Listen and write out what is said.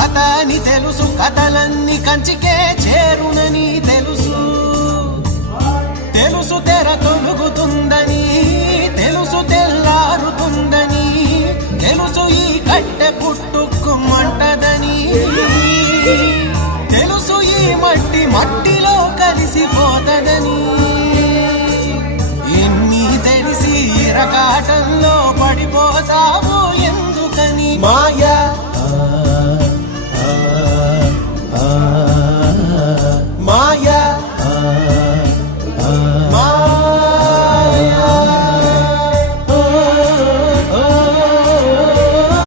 కథ అని తెలుసు, కథలన్నీ కంచికే చేరునని తెలుసు. తెలుసు తెర తొలుగుతుందని, తెలుసు తెల్లారుతుందని, తెలుసు ఈ కట్టె పుట్టుకుమంటదని, తెలుసు ఈ మట్టి మట్టిలో కలిసిపోతదని. ఎన్ని తెలిసి ఇరకాటంలో